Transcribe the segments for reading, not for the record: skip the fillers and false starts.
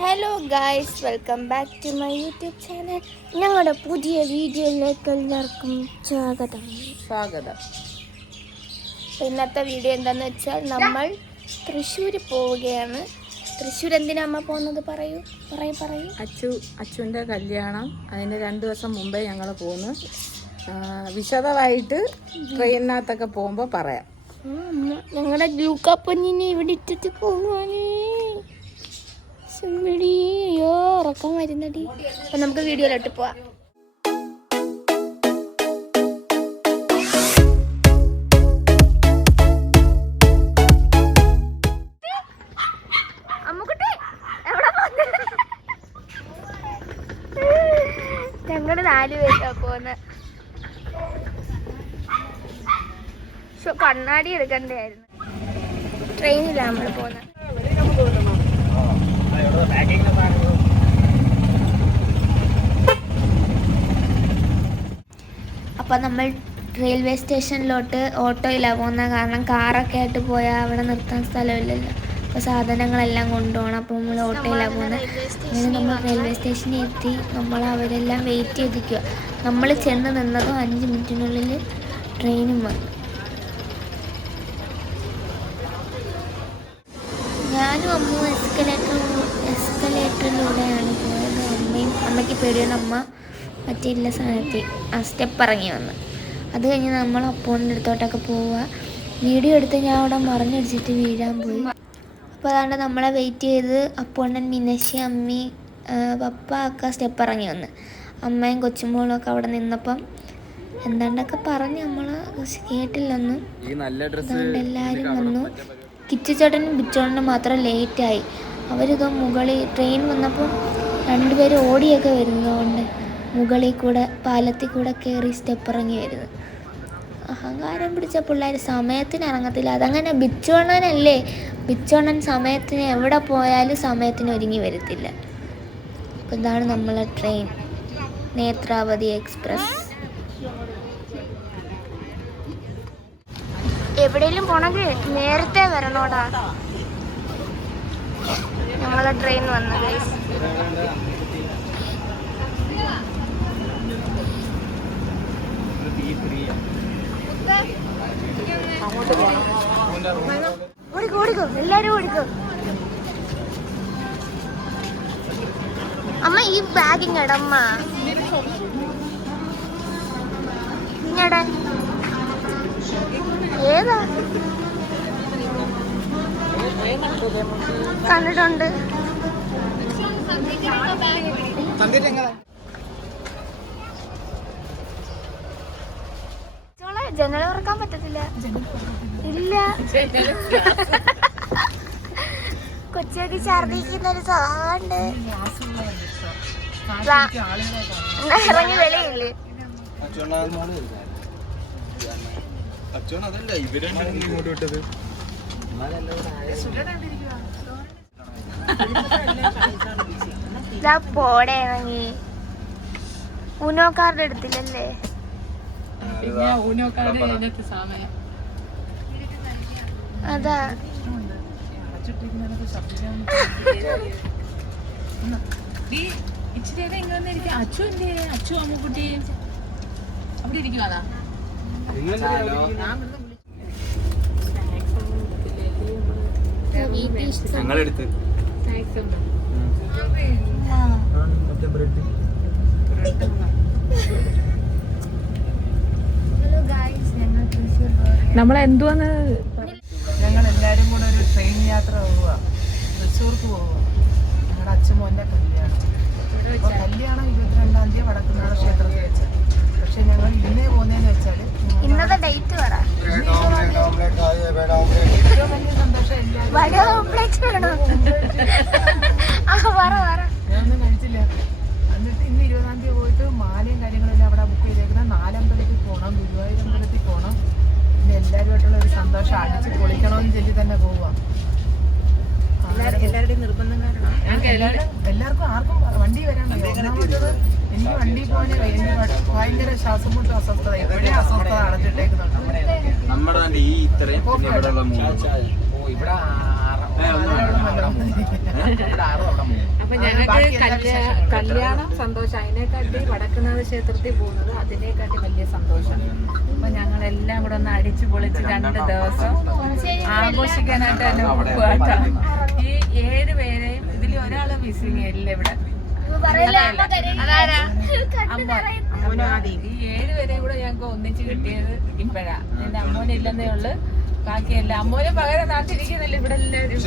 Hello guys, welcome back to my YouTube channel. ഞങ്ങളുടെ പുതിയ വീഡിയോയിലേക്ക് എല്ലാവർക്കും സ്വാഗതം. ഇന്നത്തെ വീഡിയോ എന്താണെന്ന് വെച്ചാൽ നമ്മൾ തൃശ്ശൂർ പോവുകയാണ്. തൃശ്ശൂർ എന്തിനാ അമ്മ പോകുന്നത്? പറയൂ. അച്ചുവിൻ്റെ കല്യാണം. അതിന് 2 ദിവസം മുമ്പേ ഞങ്ങൾ പോകുന്നു. വിശദമായിട്ട് ട്രെയിനിനകത്തൊക്കെ പോകുമ്പോൾ പറയാം. ഞങ്ങളുടെ ഗ്ലൂക്കാപ്പഞ്ഞിനെ ഇവിടെ ഇട്ടിട്ട് പോവാനേ ഉറക്കം വരുന്നടി. അപ്പം നമുക്ക് വീഡിയോയിലോട്ട് പോവാം. ഞങ്ങളുടെ 4 പേരാ പോന്ന്. കണ്ണാടി എടുക്കണ്ടായിരുന്നു. ട്രെയിനിലാണ് നമ്മൾ പോകുന്നത്. അപ്പം നമ്മൾ റെയിൽവേ സ്റ്റേഷനിലോട്ട് ഓട്ടോയിലാണ് പോകുന്നത്. കാരണം കാറൊക്കെ ആയിട്ട് പോയാൽ അവിടെ നിർത്താൻ സ്ഥലമില്ലല്ലോ. അപ്പോൾ സാധനങ്ങളെല്ലാം കൊണ്ടുപോകണം. അപ്പോൾ നമ്മൾ ഓട്ടോയിലാണ് പോകുന്നത്. അങ്ങനെ നമ്മൾ റെയിൽവേ സ്റ്റേഷനിൽ എത്തി. അവരെല്ലാം വെയിറ്റ് ചെയ്തിരിക്കുക. നമ്മൾ ചെന്ന് നിന്നതും 5 മിനിറ്റിനുള്ളിൽ ട്രെയിനും വന്നു. ഞാനും അമ്മയും എസ്കലേറ്ററിലൂടെയാണ് പോയത്. അമ്മയ്ക്ക് പേടിയാണ്. അമ്മ മറ്റേ സാധനത്തിൽ ആ സ്റ്റെപ്പ് ഇറങ്ങി വന്ന്. അത് കഴിഞ്ഞ് നമ്മൾ അപ്പോണിൻ്റെ അടുത്തോട്ടൊക്കെ പോവുക. വീഡിയോ എടുത്ത് ഞാൻ അവിടെ മറിഞ്ഞടിച്ചിട്ട് വീഴാൻ പോയി. അപ്പോൾ അതാണ്ട് നമ്മളെ വെയിറ്റ് ചെയ്ത് അപ്പോണ്ണൻ, മീനശ്ശി, അമ്മി, പപ്പ ഒക്കെ സ്റ്റെപ്പ് ഇറങ്ങി വന്ന്. അമ്മയും കൊച്ചുമോളും ഒക്കെ അവിടെ നിന്നപ്പം എന്താണ്ടൊക്കെ പറഞ്ഞ് നമ്മൾ കേട്ടില്ലൊന്നും. അതുകൊണ്ട് എല്ലാവരും വന്നു. കിച്ചുചേട്ടനും ബിച്ചോട്ടനും മാത്രം ലേറ്റായി. അവരിതോ മുകളിൽ ട്രെയിൻ വന്നപ്പം 2 പേര് ഓടിയൊക്കെ വരുന്നതുകൊണ്ട് മുകളിൽ കൂടെ പാലത്തിൽ കൂടെ കയറി സ്റ്റെപ്പ് ഇറങ്ങി വരുന്നത്. അഹങ്കാരം പിടിച്ച പിള്ളേർ സമയത്തിന് ഇറങ്ങത്തില്ല. അതങ്ങനെ ബിച്ചോണ്ണനല്ലേ. ബിച്ചോണ്ണൻ സമയത്തിന് എവിടെ പോയാലും സമയത്തിന് ഒരുങ്ങി വരത്തില്ല. അപ്പോൾ ഇതാണ് നമ്മളെ ട്രെയിൻ, നേത്രാവതി എക്സ്പ്രസ്. എവിടെയെങ്കിലും പോണെങ്കിൽ നേരത്തെ വരണോടാ. നമ്മളെ ട്രെയിൻ വന്നു ഗൈസ്. ഓടിക്കോ, എല്ലാരും ഓടിക്കോ. അമ്മ ഈ ബാഗിങ് ഇടമ്മ ഇങ്ങടാ. ഏതാ കണ്ടിട്ടുണ്ട്. ജനൽ തുറക്കാൻ പറ്റത്തില്ല. ഇല്ല, കൊച്ചിയൊക്കെ ഛർദിക്കുന്നൊരു സാധനമുണ്ട്. ഇറങ്ങി വെളിയില്ലേ. പോടേണെങ്കി ഊനോ കാർഡ് എടുത്തില്ലല്ലേ. അതാ അച്ചു അമ്മുക്കുട്ടി അവിടെ ഇരിക്കുവാ. ഞങ്ങളെടുത്ത് നമ്മളെന്തുവാന്ന് ഞങ്ങളെല്ലാവരും കൂടെ ഒരു ട്രെയിൻ യാത്ര പോവുക. തൃശ്ശൂർക്ക് പോവുക. ഞങ്ങളുടെ അച്ഛമോൻ്റെ കല്യാണം. അപ്പോൾ കല്യാണം 22-ാം തീയതി വടക്കുന്നാഥ ക്ഷേത്രത്തിൽ വെച്ചാൽ. പക്ഷെ ഞങ്ങൾ ഇന്നേ പോകുന്നതെന്ന് വെച്ചാൽ ഇന്നത്തെ ഡേറ്റ് പറ. ഏറ്റവും വലിയ സന്തോഷം ഞാനൊന്നും കഴിച്ചില്ല. എന്നിട്ട് ഇന്ന് 20-ാം തീയതി പോയിട്ട് മാലയും കാര്യങ്ങളെല്ലാം അവിടെ ബുക്ക് ചെയ്തേക്കുന്നത്. 4 അമ്പലത്തിൽ പോകണം, ഗുരുവായൂർ അമ്പലത്തിൽ പോകണം. പിന്നെ എല്ലാവരുമായിട്ടുള്ള ഒരു സന്തോഷം അടിച്ച് പൊളിക്കണമെന്ന് ചൊല്ലി തന്നെ പോവുക. എല്ലാവരുടെയും നിർബന്ധം കാരണം എല്ലാവർക്കും ആർക്കും വണ്ടി വരാൻ കഴിയും. ഒന്നാമത്തത് എനിക്ക് വണ്ടി പോകാനേ കഴിയും. എനിക്ക് ഭയങ്കര ശ്വാസം മുട്ടും അസ്വസ്ഥത. എപ്പോഴും അസ്വസ്ഥത അടച്ചിട്ടേക്കുന്നുണ്ട്. നമ്മുടെ ഈ ഇത്രയും അപ്പൊ ഞങ്ങൾക്ക് കല്യാണം സന്തോഷം, അതിനെക്കാട്ടി വടക്കുന്നാഥ ക്ഷേത്രത്തിൽ പോകുന്നത് അതിനെക്കാട്ടി വലിയ സന്തോഷം. അപ്പൊ ഞങ്ങളെല്ലാം കൂടെ ഒന്ന് അടിച്ചു പൊളിച്ച് 2 ദിവസം ആഘോഷിക്കാനായിട്ട് തന്നെ പോകാട്ടോ. ഈ 7 പേരെയും ഇതിൽ ഒരാള് മിസ്സിങ് ഇല്ല ഇവിടെ. ഈ 7 പേരെയും കൂടെ ഞങ്ങൾക്ക് ഒന്നിച്ച് കിട്ടിയത് ഇപ്പഴാ. എന്റെ അമ്മോനില്ലെന്നേ ഉള്ളു, ബാക്കിയല്ല. അമ്മോന് പകരം നാട്ടിരിക്കുന്നില്ല ഇവിടെ എല്ലാവരും.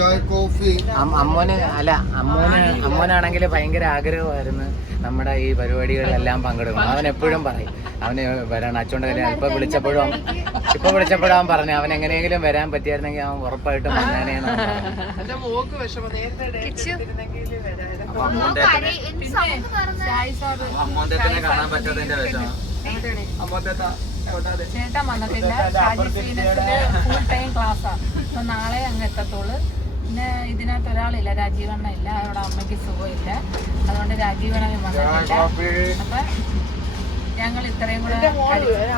അമ്മോനാണെങ്കിൽ ഭയങ്കര ആഗ്രഹമായിരുന്നു നമ്മുടെ ഈ പരിപാടികളിലെല്ലാം പങ്കെടുക്കണം. അവൻ എപ്പോഴും പറയും അവന് വരണം, അച്ഛൻ്റെ കാര്യം ഇപ്പൊ വിളിച്ചപ്പോഴും അവൻ പറഞ്ഞു അവൻ എങ്ങനെയെങ്കിലും വരാൻ പറ്റിയായിരുന്നെങ്കിൽ അവൻ ഉറപ്പായിട്ടും വന്നേനേന്ന്. കാണാൻ പറ്റാത്തതിന്റെ വിഷമം. ചേട്ടൻ വന്നിട്ടില്ല. ഷാജി സീനസില് ഫുൾ ടൈം ക്ലാസ്സാ. അപ്പൊ നാളെ അങ്ങ് എത്തത്തോളൂ. പിന്നെ ഇതിനകത്ത് ഒരാളില്ല, രാജീവണ്ണ ഇല്ല. അവിടെ അമ്മയ്ക്ക് സുഖമില്ല, അതുകൊണ്ട് രാജീവണ്ണ വന്നിട്ടില്ല. അപ്പൊ ഞങ്ങൾ ഇത്രയും കൂടെ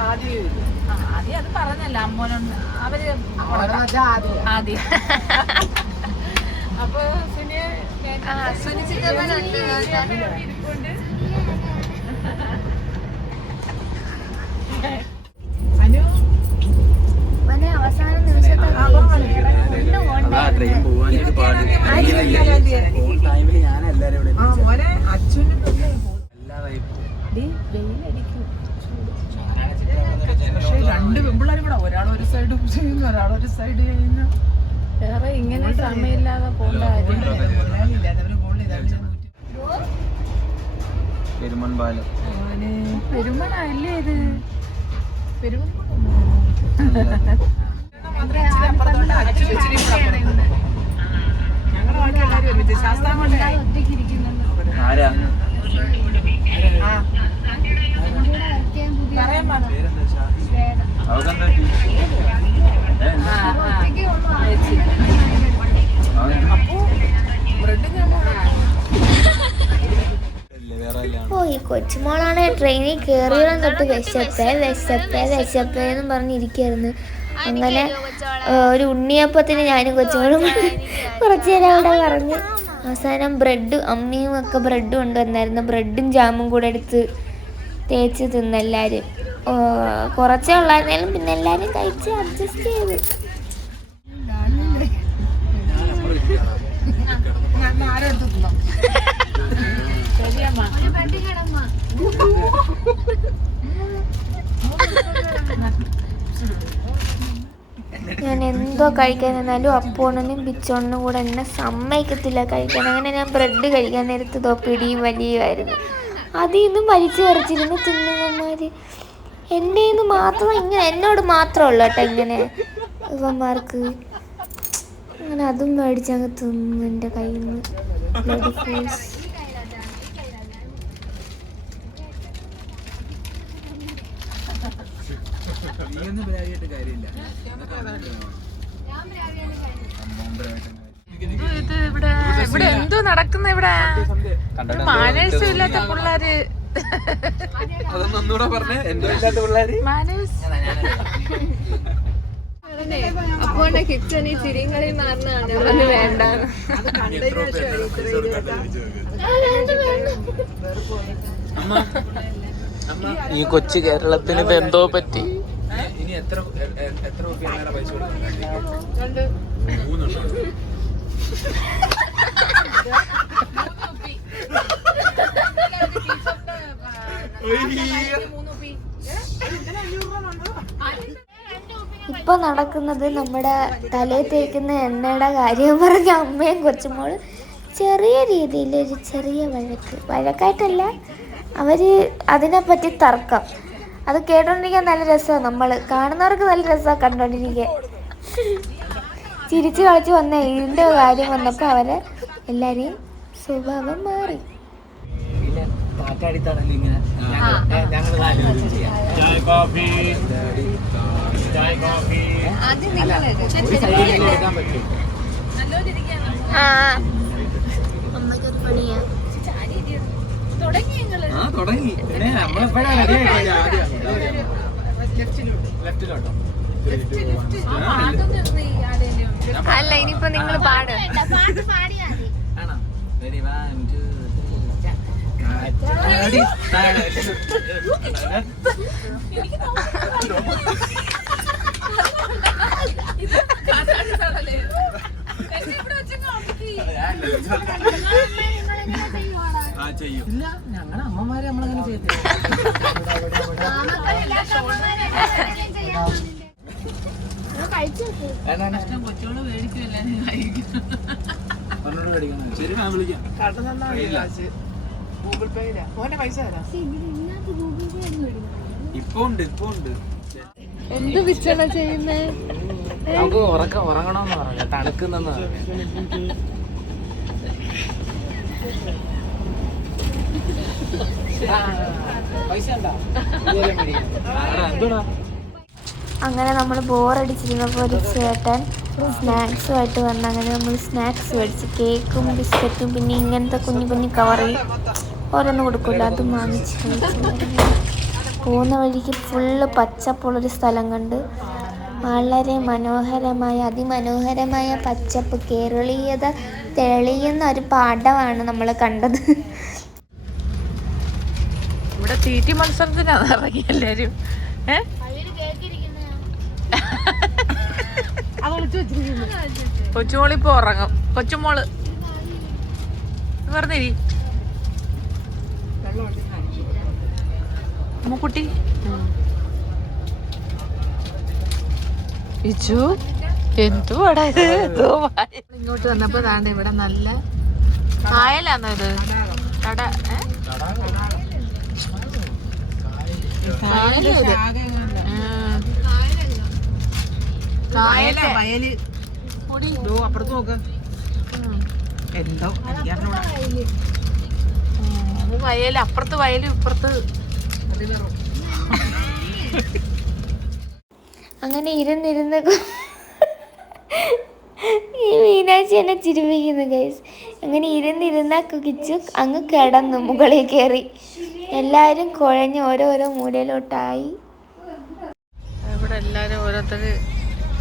ആദ്യം അത് പറഞ്ഞല്ല അമ്മോനുണ്ട് അവര് ആദ്യം. അപ്പൊ അവസാന നിമിഷത്തെ ട്രെയിൻ പോവാനായിട്ട് പാടില്ല. ഞാൻ എല്ലാരും പക്ഷെ 2 പെമ്പിള്ളേരും കൂടെ ഒരാളൊരു സൈഡ് ചെയ്യുന്നു, ഒരാളൊരു സൈഡ് ചെയ്യുന്നു. വേറെ ഇങ്ങനെ സമയമില്ലാതെ പോകേണ്ട കാര്യം. പെരുമൺപാലം പെരുമണല്ലേ ഇത്? പെരുമണ ആരാ അവക്കെന്താ ഓ ഈ കൊച്ചുമോളാണ് ട്രെയിനിൽ കയറിയിടം തൊട്ട് വിശപ്പേന്നും പറഞ്ഞിരിക്കുകയായിരുന്നു. അങ്ങനെ ഒരു ഉണ്ണിയപ്പത്തിന് ഞാനും കൊച്ചുമോളും കുറച്ച് നേരം അവിടെ പറഞ്ഞ് അവസാനം അമ്മയും ഒക്കെ ബ്രെഡ് കൊണ്ടുവന്നായിരുന്നു. ബ്രെഡും ജാമും കൂടെ എടുത്ത് തേച്ച് തിന്നെല്ലാവരും. കുറച്ചേ ഉള്ളായിരുന്നാലും പിന്നെ എല്ലാവരും കഴിച്ച് അഡ്ജസ്റ്റ് ചെയ്തു. ഞാൻ എന്തോ കഴിക്കാൻ നിന്നാലും അപ്പോണനും പിച്ചോണനും കൂടെ എന്നെ സമ്മതിക്കത്തില്ല കഴിക്കാൻ. അങ്ങനെ ഞാൻ ബ്രെഡ് കഴിക്കാൻ നേരത്ത് പിടിയും വലിയുമായിരുന്നു. അതിൽ നിന്നും വലിച്ചു പറിച്ചിരുന്ന് തിന്നുന്നമാര്. എൻ്റെ നിന്ന് മാത്രം ഇങ്ങനെ എന്നോട് മാത്രമല്ല കേട്ടോ ഇങ്ങനെ ഇവന്മാർക്ക്. അങ്ങനെ അതും മേടിച്ചങ്ങ് തിന്നു എൻ്റെ കയ്യിൽ നിന്ന്. ഇത് ഇവിടെ എന്തോ നടക്കുന്ന ഇവിടെ മാനേഴ്സും ഇല്ലാത്ത പിള്ളേര്. അതൊന്നും ഒന്നുകൂടെ പറഞ്ഞേ, എന്തോ ഇല്ലാത്ത പിള്ളേര്. അപ്പോന്റെ കിച്ചണി ചിരിങ്ങളി മാറുന്നതാണ് വേണ്ട. ഈ കൊച്ചു കേരളത്തിന് ഇത് എന്തോ പറ്റി. ഇനി എത്ര പൈസ കൊടുക്കണം? 3 ഇപ്പൊ നടക്കുന്നത് നമ്മുടെ തലയിൽ തേക്കുന്ന എണ്ണയുടെ കാര്യം പറഞ്ഞ അമ്മയും കൊച്ചുമോള് ചെറിയ രീതിയിൽ ഒരു ചെറിയ വഴക്കായിട്ടല്ല, അവര് അതിനെപ്പറ്റി തർക്കം. അത് കേട്ടോണ്ടിരിക്കാൻ നല്ല രസമാണ്. നമ്മൾ കാണുന്നവർക്ക് നല്ല രസമാണ് കണ്ടോണ്ടിരിക്കാൻ. ചിരിച്ചു കളിച്ച് വന്ന ഇതിൻ്റെ കാര്യം വന്നപ്പോൾ അവരെ എല്ലാവരെയും സ്വഭാവം മാറി. അമ്മയ്ക്കൊരു പണിയാ. തുടങ്ങി. ലെഫ്റ്റിലോട്ടോ? അല്ല ഇനിയിപ്പോ നിങ്ങൾ പാട്. Ready, 1, 2, 3. ചെയ്യും. ഇല്ല, ഞങ്ങളുടെ അമ്മമാരെ നമ്മളങ്ങനെ ചെയ്തില്ല. കൊച്ചുകള് മേടിക്കില്ല. ശരി ഞാൻ വിളിക്കാം. ഗൂഗിൾ പേ ഇല്ല. മോന്റെ പൈസ തരാം. ഇപ്പൊ ഉണ്ട് എന്ത് പിച്ചട ചെയ്യുന്നേ? നമുക്ക് ഉറങ്ങണമെന്ന് പറഞ്ഞു, തണുക്കുന്നെന്ന് പറഞ്ഞു. പൈസ അങ്ങനെ നമ്മൾ ബോറടിച്ചിരുന്നപ്പോൾ ഒരു ചേട്ടൻ സ്നാക്സുമായിട്ട് വന്ന് അങ്ങനെ നമ്മൾ സ്നാക്സ് മേടിച്ച് കേക്കും ബിസ്ക്കറ്റും പിന്നെ ഇങ്ങനത്തെ കുഞ്ഞു കുഞ്ഞു കവറിൽ ഓരോന്ന് കൊടുക്കില്ല അതും വാങ്ങിച്ച് പോകുന്ന വഴിക്ക് ഫുള്ള് പച്ചപ്പുള്ളൊരു സ്ഥലം കണ്ട് വളരെ മനോഹരമായ അതിമനോഹരമായ പച്ചപ്പ് കേരളീയത തെളിയുന്ന ഒരു പാടമാണ് നമ്മൾ കണ്ടത്. ഇവിടെ തീറ്റി മത്സരത്തിനാണ് ഇറങ്ങി എല്ലാരും. കൊച്ചുമോളിപ്പോ ഉറങ്ങും. കൊച്ചുമോള് വെറുതെ അമ്മക്കുട്ടി ഇച്ചു എന്തുവാടാ ഇത്? ഇങ്ങോട്ട് വന്നപ്പോ താണ്ട് ഇവിടെ നല്ല കായലാന്നോ ഇത്? കട അപ്പുറത്ത് നോക്ക് എന്തോ വയല് അപ്പുറത്ത് വയലും ഇപ്പുറത്ത്. അങ്ങനെ ഇരുന്നിരുന്ന് ഈ മീനാക്ഷി എന്നെ ചിരിപ്പിക്കുന്നു ഗൈസ്. അങ്ങനെ ഇരുന്നിരുന്ന കിച്ചു അങ്ങ് കിടന്നു മുകളിൽ കയറി. എല്ലാവരും കുഴഞ്ഞ് ഓരോരോ മൂലയിലോട്ടായി. ഇവിടെ എല്ലാരും ഓരോരുത്തര്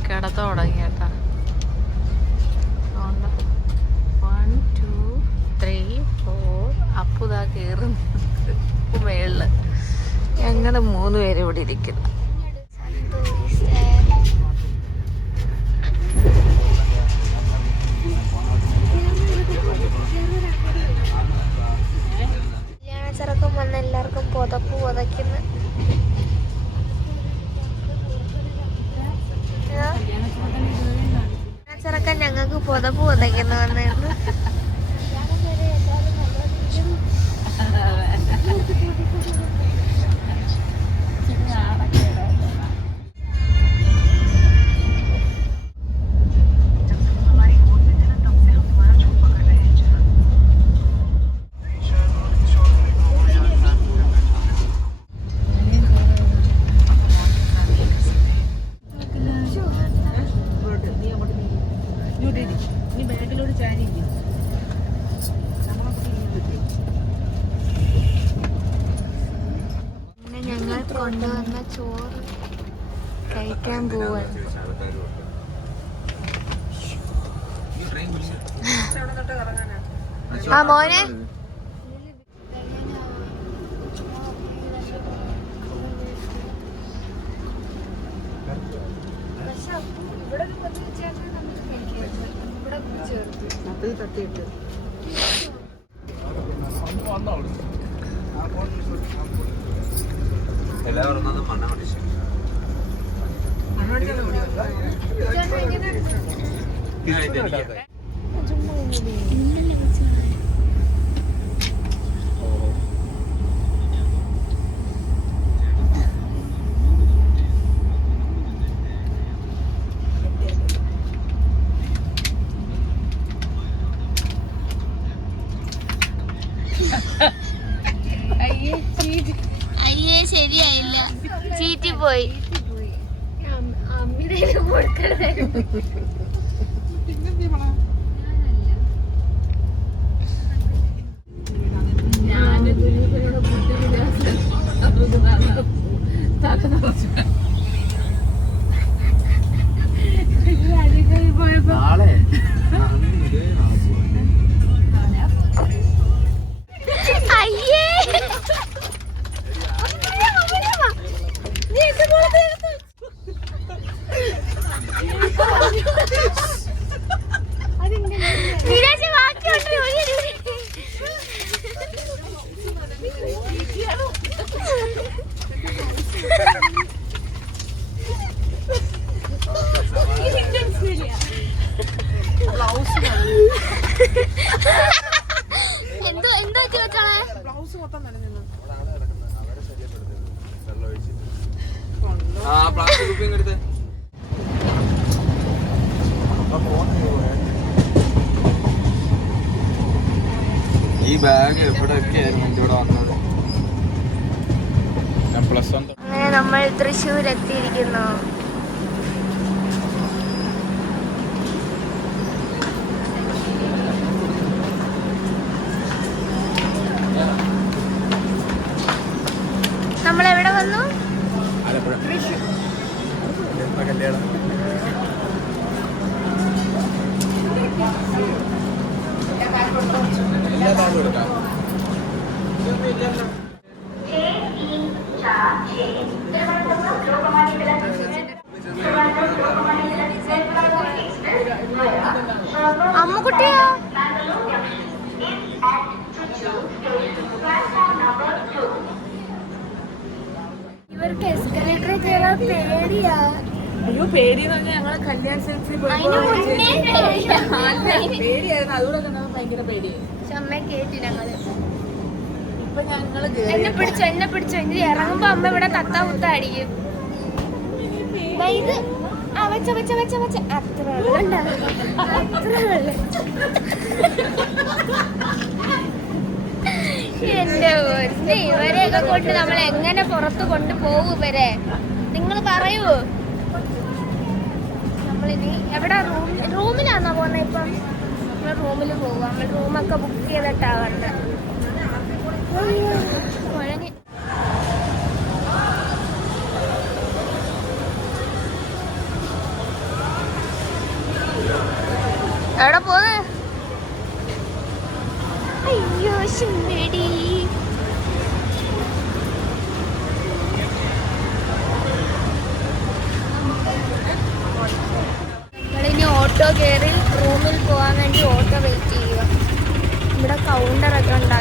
കിടത്ത തുടങ്ങി കേട്ടാ. 1 2 3 4 അപ്പുതാ കേറുന്നു മേളില്. ഞങ്ങള് 3 പേര് ഇവിടെ ഇരിക്കുന്നു. ചെറുക്കം വന്ന് എല്ലാവർക്കും പുതപ്പ് പുതയ്ക്കുന്നു. ചെറുക്കൻ ഞങ്ങൾക്ക് പുതപ്പ് പുതയ്ക്കുന്നു വന്നിരുന്നു. ഞങ്ങൾ കൊണ്ടുവന്ന ചോറ് കഴിക്കാൻ പോവാണ്. ആ മോനെ തട്ടിയിട്ട് എല്ലാവരും മണ്ണ പഠിച്ചു. അയ്യേ ശരിയായില്ല, ചീറ്റി പോയി. അമ്മിതയില് കൊടുക്കണേ. നാളെ മൊത്തം നനഞ്ഞു. ആ പ്ലാസ്റ്റിക് കുപ്പി എടുത്ത് ഈ ബാഗ് എവിടെയൊക്കെ ആയിരുന്നു എൻ്റെ ഇവിടെ വന്നത്. ഞാൻ +1 അങ്ങനെ നമ്മൾ തൃശ്ശൂർ എത്തിയിരിക്കുന്നു. നമ്മൾ എവിടെ വന്നു? ആലപ്പുഴ കല്യാണം. എല്ലാ ബാഗും എടുക്കാം. അമ്മുക്കുട്ടിയാ ഇവർക്ക് എസ്കലേറ്റർ കയറാൻ പേടിയാ. അയ്യോ പേടിയെന്ന് പറഞ്ഞാൽ ഞങ്ങള് കല്യാൺ സിൽക്സിൽ അതിന് മുന്നേ പേടിയാ. പേടിയായിരുന്നു. അതുകൂടെ കണ്ടപ്പോൾ ഭയങ്കര പേടിയായി. അമ്മയെ കേട്ടി ഞങ്ങള്. ഇപ്പൊ ഞങ്ങള് എന്നെ പിടിച്ചോ ഇനി ഇറങ്ങുമ്പോ അമ്മ ഇവിടെ തത്ത കുത്ത അടിക്കും. ദാ ഇത് വെച്ച അത്ര വെള്ളം എന്റെ പൊന്നേ, ഇവരെയൊക്കെ കൊണ്ട് നമ്മൾ എങ്ങനെ പുറത്ത് കൊണ്ടുപോകും ഇവരെ? നിങ്ങൾ പറയൂ. നമ്മളിനി എവിടെ റൂമിലാണോ പോന്നെ? ഇപ്പം നമ്മൾ റൂമിൽ പോകും. നമ്മൾ റൂമൊക്കെ ബുക്ക് ചെയ്തിട്ടാ വന്നത്. കുഴഞ്ഞ് എവിടെ പോന്ന്? അയ്യോ ശുണ്ടടി. നമ്മളിനി ഓട്ടോ കയറി റൂമിൽ പോകാൻ വേണ്ടി ഓട്ടോ വെയിറ്റ് ചെയ്യുക. ഇവിടെ കൗണ്ടറൊക്കെ ഉണ്ട്.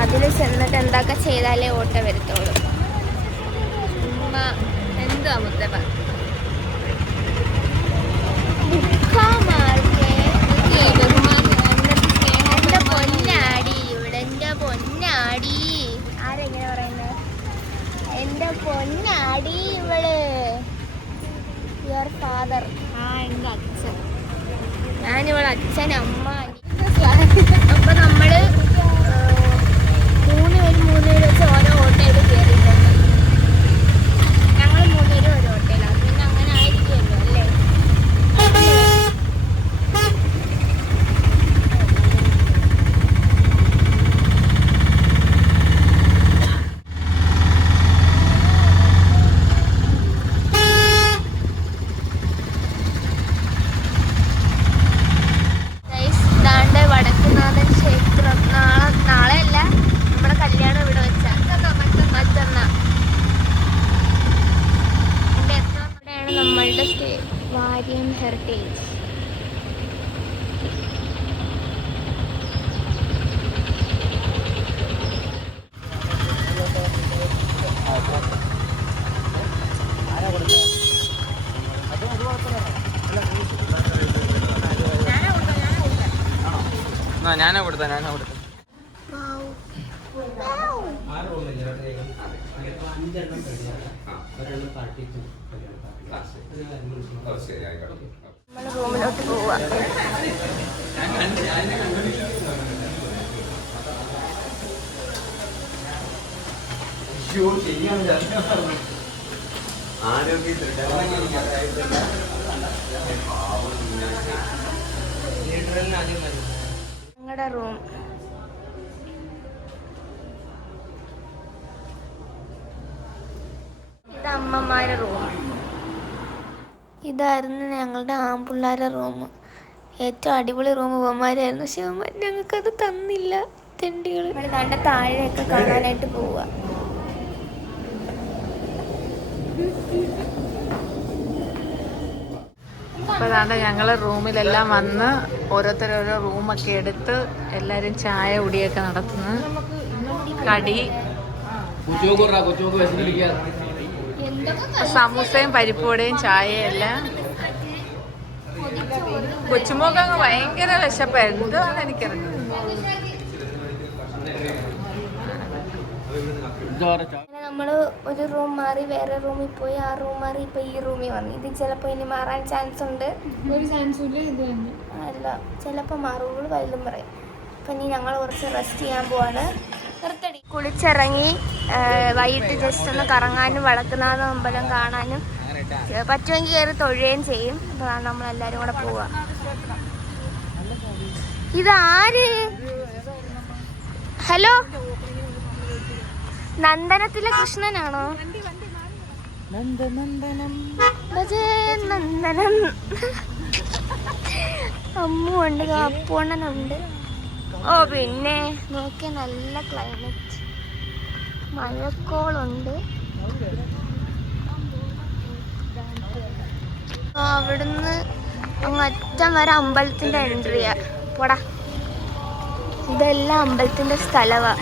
അതിൽ ചെന്നിട്ട് എന്തൊക്കെ ചെയ്താലേ ഓട്ടോ വരത്തുള്ളൂ. എന്താ മുത്തപ്പ എന്റെ പൊന്നാടി ഇവിടെ. എന്റെ പൊന്നാടി ആരെങ്ങനെ പറയുന്നത്? എന്റെ പൊന്നാടി ഇവള്. Your father. എന്റെ അച്ഛൻ. ഞാനിവളെ അച്ഛൻ, അമ്മ. അപ്പൊ നമ്മള് 3 പേര് വെച്ച് ഓരോ ഓട്ടോയിൽ കയറിയിട്ടുണ്ട്. ഞങ്ങൾ 3 പേരും ഒരു ഓട്ടോയിലാണ്. പിന്നെ അങ്ങനെ ആയിരിക്കുമല്ലോ അല്ലേ? വടക്കുനാഥൻ ക്ഷേത്രം നാളെയല്ല, നമ്മുടെ കല്യാണം ഇവിടെ വെച്ചാ മറ്റന്നാ. ഇവിടെയാണ് നമ്മളുടെ സ്റ്റേ. വാര്യം ഹെറിറ്റേജ്. ഞാനാ കൊടുത്ത നമ്മള് റൂമിലോട്ട് പോവാ. ഞങ്ങളുടെ റൂം. ഇത് അമ്മമാരുടെ റൂം. ഇതായിരുന്നു ഞങ്ങളുടെ ആൺപിള്ളേരുടെ റൂം. ഏറ്റവും അടിപൊളി റൂം ഇവന്മാരായിരുന്നു. പക്ഷെ ഇവന്മാർ ഞങ്ങൾക്കത് തന്നില്ല, തെണ്ടികൾ. നമ്മൾ കണ്ട താഴെയൊക്കെ കാണാനായിട്ട് പോവുക. അപ്പോൾ അതാണ്ട് ഞങ്ങൾ റൂമിലെല്ലാം വന്ന് ഓരോരുത്തരോരോ റൂമൊക്കെ എടുത്ത് എല്ലാവരും ചായ കുടിയൊക്കെ നടത്തുന്നു. കടി സമൂസയും പരിപ്പുവടയും ചായയും എല്ലാം. കൊച്ചുമോക്ക് അങ്ങ് ഭയങ്കര വിശപ്പായിരുന്നു. എന്തുവാന്ന് എനിക്കറിയാം. നമ്മൾ ഒരു റൂം മാറി വേറെ റൂമിൽ പോയി, ആ റൂം മാറി ഇപ്പൊ ഈ റൂമിൽ വന്നു. ഇത് ചിലപ്പോൾ ഇനി മാറാൻ ചാൻസ് ഉണ്ട്. ഒരു ചാൻസും ഇല്ല. ഇത് തന്നെ അല്ല, ചിലപ്പോൾ മാറുള്ളൂ വലുതും പറയും. അപ്പം ഇനി ഞങ്ങൾ കുറച്ച് റെസ്റ്റ് ചെയ്യാൻ പോവാണ്. നിർത്തടി. കുളിച്ചിറങ്ങി വൈകിട്ട് ജസ്റ്റ് ഒന്ന് കറങ്ങാനും വടക്കുന്നാഥ അമ്പലം കാണാനും പറ്റുമെങ്കിൽ കയറി തൊഴുകയും ചെയ്യും. അപ്പോൾ നമ്മളെല്ലാവരും കൂടെ പോവുക. ഇതാര്? ഹലോ, നന്ദനത്തിലെ കൃഷ്ണനാണോ? നന്ദനം അമ്മുണ്ട്, അപ്പൂണ്ണനുണ്ട്. ഓ പിന്നെ നോക്കിയ നല്ല ക്ലൈമറ്റ്, മഴക്കോളുണ്ട്. അവിടുന്ന് അങ്ങ് അറ്റം വരെ അമ്പലത്തിന്റെ എൻട്രിയാ. പോടാ, ഇതെല്ലാം അമ്പലത്തിന്റെ സ്ഥലവാ.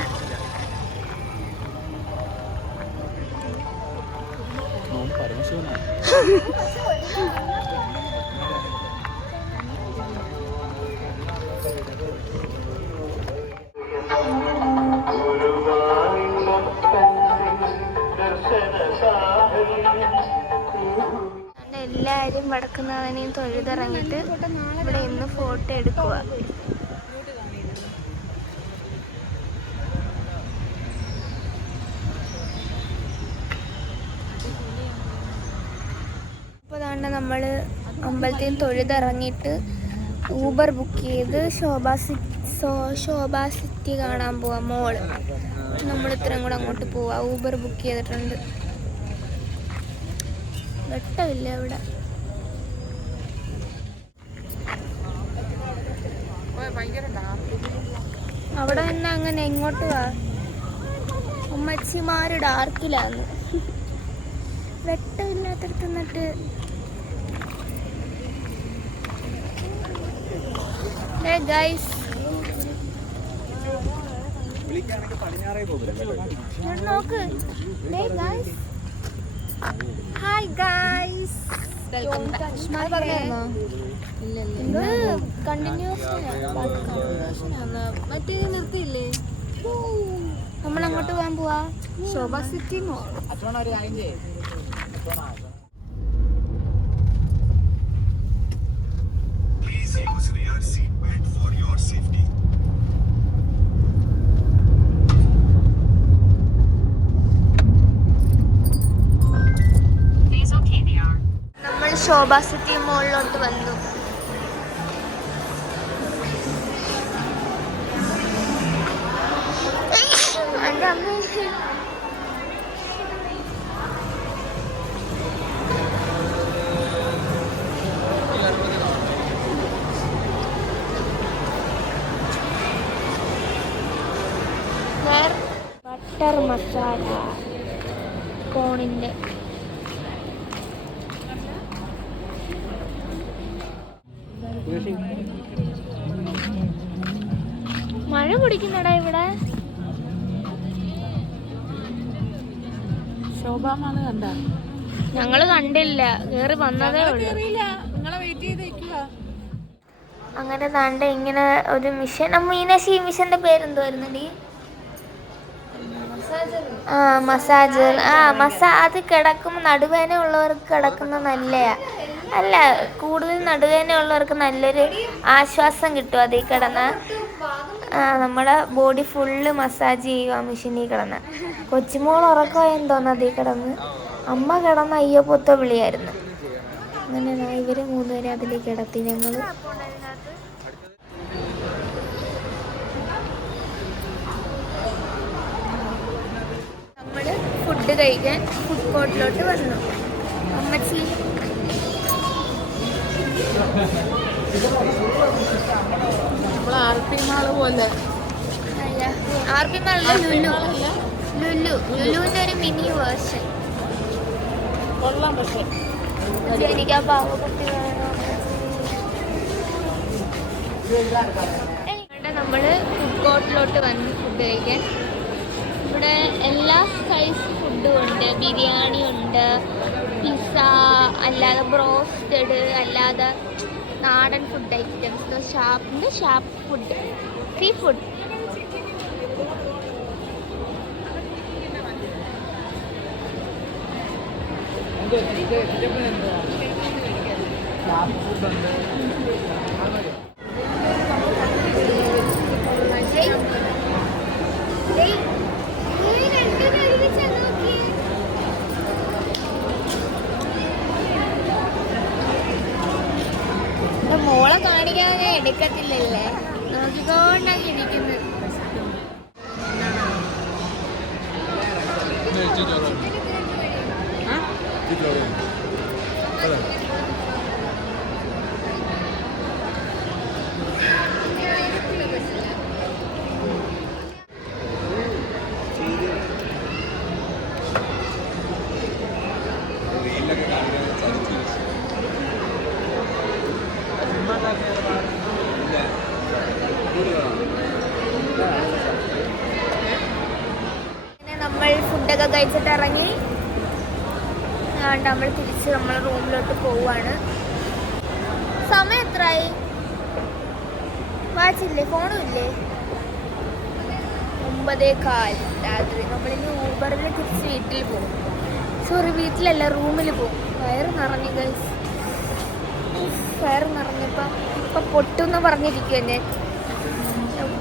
എല്ലാവരും വടക്കുന്നാഥനെയും തൊഴുതിറങ്ങിയിട്ട് ഇവിടെ ഇന്ന് ഫോട്ടോ എടുക്കുക. അപ്പോൾ അതാണ് നമ്മൾ അമ്പലത്തിൽ നിന്ന് തൊഴുതിറങ്ങിയിട്ട് ഊബർ ബുക്ക് ചെയ്ത് ശോഭാ സിറ്റി കാണാൻ പോവാം. മോള് നമ്മൾ ഇത്രയും കൂടെ അങ്ങോട്ട് പോവാം. ഊബർ ബുക്ക് ചെയ്തിട്ടുണ്ട്. വെട്ടമില്ല ഇവിടെ. അവിടെ തന്നെ അങ്ങനെ എങ്ങോട്ട് വാ, ഉമ്മച്ചിമാര് ഡാർക്കിലാന്ന്. വെട്ടമില്ലാത്തടത്ത് നിന്നിട്ട് ഗൈസ് നോക്ക്. ഹായ് ഗൈസ്, മറ്റേ നിർത്തിയില്ലേ? നമ്മളങ്ങോട്ട് പോകാൻ പോവാ. ശോഭാ സിറ്റി നമ്മൾ ശോഭാ സിറ്റി മോളിലോട്ട് വന്നു. എൻ്റെ അമ്മ ബട്ടർ മസാല കോണിൻ്റെ മഴ പിടിക്കുന്നടാ ഇവിടെ. ശോഭാമാണ് കണ്ട? ഞങ്ങള് കണ്ടില്ല, കേറി വന്നതേ ഉള്ളൂ. നിങ്ങളെ വെയിറ്റ് ചെയ്തേക്കുക. അങ്ങനെ താണ്ട ഇങ്ങനെ ഒരു മിഷൻ. മീനാക്ഷി, ഈ മിഷന്റെ പേരെന്തുവായിരുന്നടി? മസാജർ. അത് കിടക്കുമ്പോൾ നടുവേന ഉള്ളവർക്ക് കിടക്കുന്ന നല്ലയാ. അല്ല, കൂടുതൽ നടുവേന ഉള്ളവർക്ക് നല്ലൊരു ആശ്വാസം കിട്ടും അതിൽ കിടന്ന. നമ്മുടെ ബോഡി ഫുള്ള് മസാജ് ചെയ്യും ആ മെഷീനിൽ കിടന്ന്. കൊച്ചുമോൾ ഉറക്കമായെന്ന് തോന്നുന്നു അതിൽ കിടന്ന്. അമ്മ കിടന്ന് അയ്യോ പൊത്ത വിളിയായിരുന്നു. അങ്ങനെ ഇവർ മൂന്നുപേരെ അതിലേക്ക് കിടത്തി. ഞങ്ങൾ ഫുഡ് കഴിക്കാൻ ഫുഡ് കോർട്ടിലോട്ട് വന്നു. അമ്മച്ചി RP മാള് പോലെ. RP മാളല്ല, ലുലുവിന്റെ ഒരു മിനി വേർഷൻ. കൊള്ളാം. പക്ഷേ എനിക്ക് ആ പാവക്കുട്ടി വേണം. നമ്മള് ഫുഡ് കോർട്ടിലോട്ട് വന്ന് ഫുഡ് കഴിക്കാൻ. ഇവിടെ എല്ലാ സൈസ് ഫുഡും ഉണ്ട്. ബിരിയാണി ഉണ്ട്, പിസ്സ, അല്ലാതെ ബ്രോസ്റ്റഡ്, അല്ലാതെ നാടൻ food items, shop food, sea food. മോളെ കാണിക്കാതെ എടുക്കത്തില്ലല്ലേ, നോക്കിക്കൊണ്ടാക്കി ഇരിക്കുന്നത്. നമ്മൾ ഫുഡൊക്കെ കഴിച്ചിട്ട് ഇറങ്ങി നമ്മൾ തിരിച്ച് നമ്മൾ റൂമിലോട്ട് പോവാണ്. സമയം എത്രയായി? വാച്ചില്ലേ, ഫോണും ഇല്ലേ? 9:15 രാത്രി. നമ്മളിനി ഊബറിൽ തിരിച്ച് വീട്ടിൽ പോകും. സോറി, വീട്ടിലല്ല, റൂമിൽ പോകും. വയറ് നിറഞ്ഞു ഗൈസ്, വയറ് നിറഞ്ഞപ്പം ഇപ്പം പൊട്ടെന്ന് പറഞ്ഞിരിക്കും എന്നെ.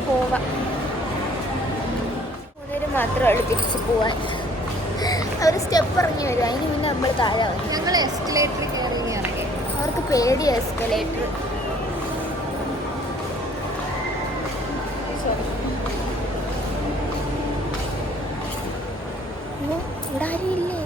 പോവാം, മാത്രമേ തിരിച്ച് പോവാൻ. അവർ സ്റ്റെപ്പ് ഇറങ്ങി വരും, അതിന് മുന്നേ നമ്മൾ താഴെ വന്നു. ഞങ്ങൾ എസ്കലേറ്റർ കയറി ഇറങ്ങി. അവർക്ക് പേടിയാണ് എസ്കലേറ്റർ. ഇവിടെ ആരും ഇല്ലേ?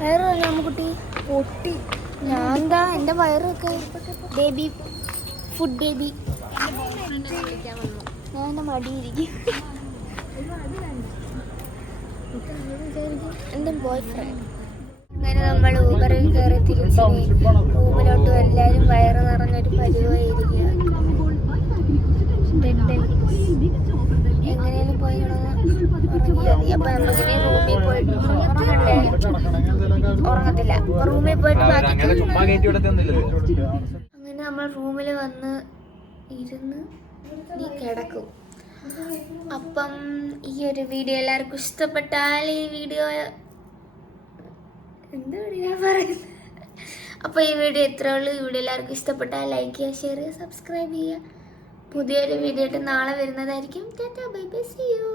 വയറ് കുട്ടി പൊട്ടി. ഞാൻ എന്താ എൻ്റെ വയറൊക്കെ ബേബി ഫുഡ് ബേബി. ഞാൻ എൻ്റെ മടിയിരിക്കും. എൻ്റെ ബോയ് ഫ്രണ്ട്. അങ്ങനെ നമ്മൾ ഊബറിൽ കയറി തിരിച്ച് റൂമിലോട്ട് എല്ലാവരും വയറ് നിറഞ്ഞൊരു പരിവായിരിക്കുക. എങ്ങനെയാലും പോയി അപ്പൊ നമ്മളിങ്ങനെ റൂമിൽ പോയിട്ട് ഉറങ്ങത്തില്ല. റൂമിൽ പോയിട്ട് അങ്ങനെ നമ്മൾ റൂമിൽ വന്ന് ഇരുന്ന് നീ കിടക്കും. അപ്പം ഈ ഒരു വീഡിയോ എല്ലാവർക്കും ഇഷ്ടപ്പെട്ടാൽ ഈ വീഡിയോ എന്താ ഞാൻ പറയുന്നത്. അപ്പോൾ ഈ വീഡിയോ ഇത്രേ ഉള്ളൂ. ഈ വീഡിയോ എല്ലാവർക്കും ഇഷ്ടപ്പെട്ടാൽ ലൈക്ക് ചെയ്യുക, ഷെയർ ചെയ്യുക, സബ്സ്ക്രൈബ് ചെയ്യുക. പുതിയൊരു വീഡിയോ ആയിട്ട് നാളെ വരുന്നതായിരിക്കും. Tata, bye bye, see U.